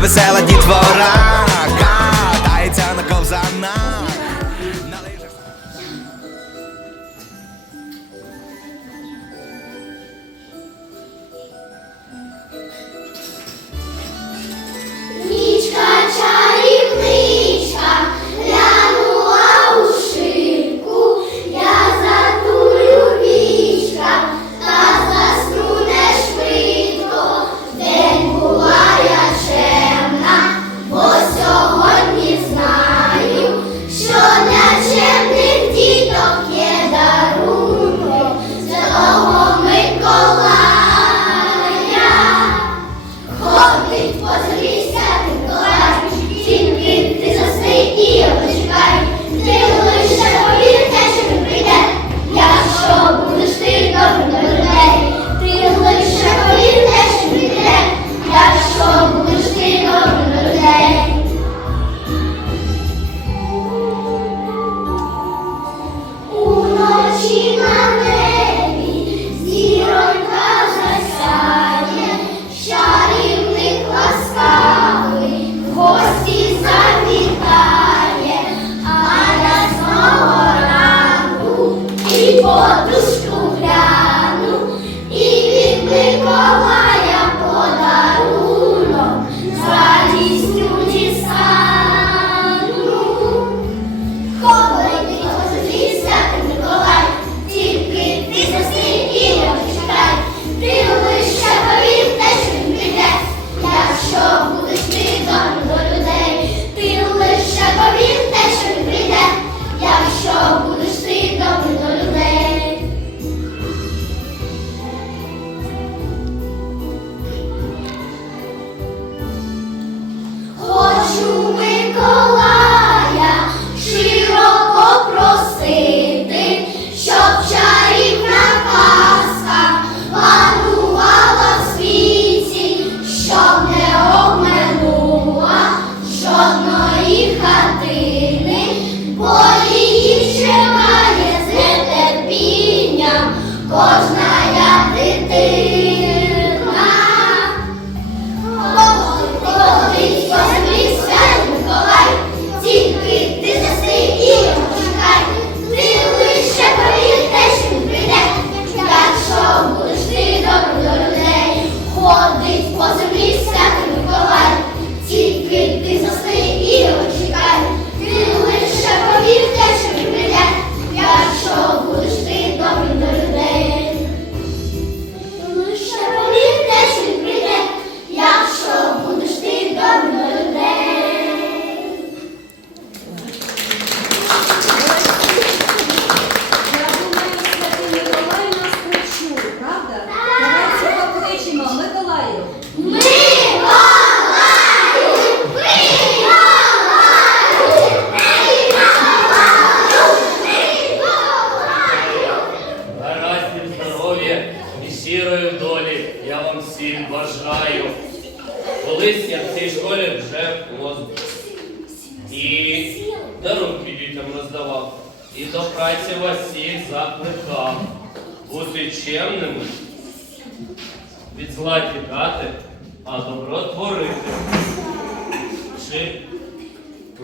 весела дітвора. дарунки дітям роздавав і до праці вас закликав. Бути чемними, від зла тікати, а добро творити. Чи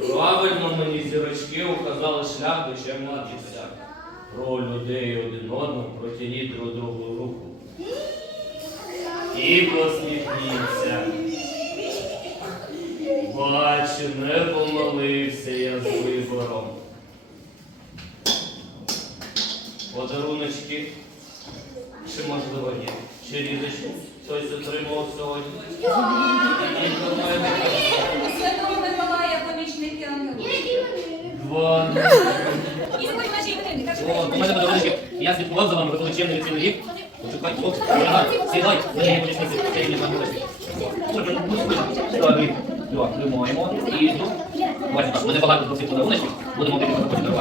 правильно мені зірочки указали шлях до чемного дівця? Про людей один одного протягніть друг другу руку. І посміхніться бачу, не помолився я з вибором. Подаруночки. Чи можливо є. Чи рідочку? Хтось отримав сьогодні? Святого Миколая помічник Янук. Я слідкував за вами, ви величезний цілий рік. Шукай, бокс, сідай, сідай, сідай, сідай, сідай, сідай, сідай, так, тримаємо. І, ну, бачите, так, мене багато про цих подаруночків. Будемо тільки потім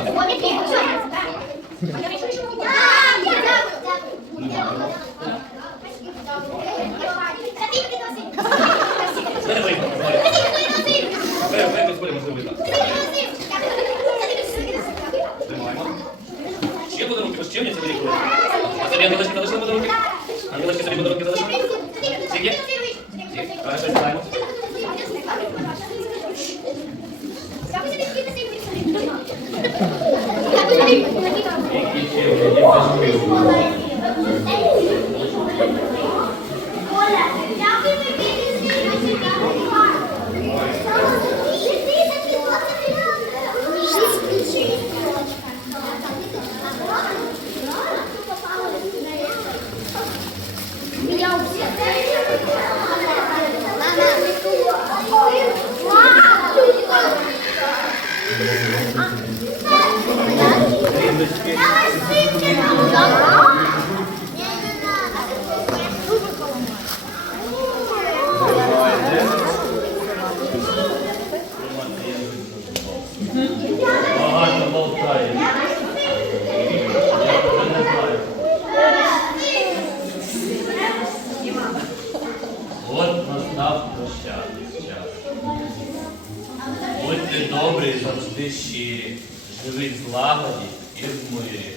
Будьте добрі, завжди щирі. Живіть злагоді і в мирі.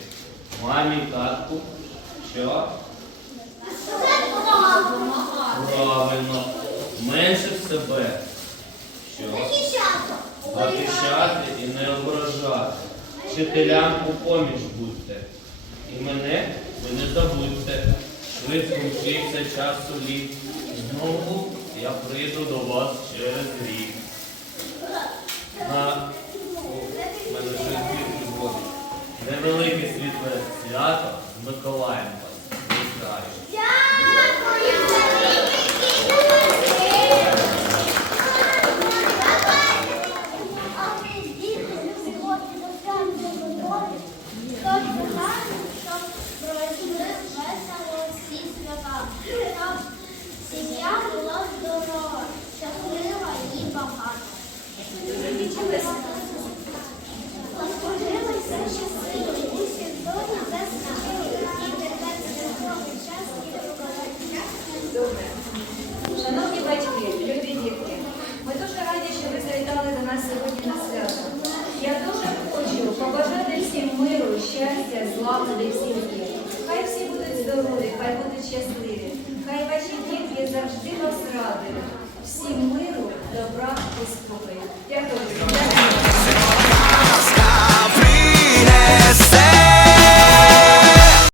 Мамі, татку, що? Правильно. Менше в себе. Що? Захищати і не ображати. Вчителям у поміч будьте. І мене ви не забудьте. Швидко вчиться часу літ. Знову я прийду до вас через рік. На. Невелике світле свято з Миколаєм вас вітаю. Сім'я була здорова, щаслива і багата. Розпожилися щасливі, усі зорі весна. І тепер святковий час і Добре. Шановні батьки, любі дітки, ми дуже раді, що ви завітали до нас сьогодні на свято. Я дуже хочу побажати всім миру, щастя, злагоди в сім'ї. Хай всі будуть здорові, хай будуть щасливі, хай ваші дітки завжди вас радують. Всім миру, добра і спокою. Дякую.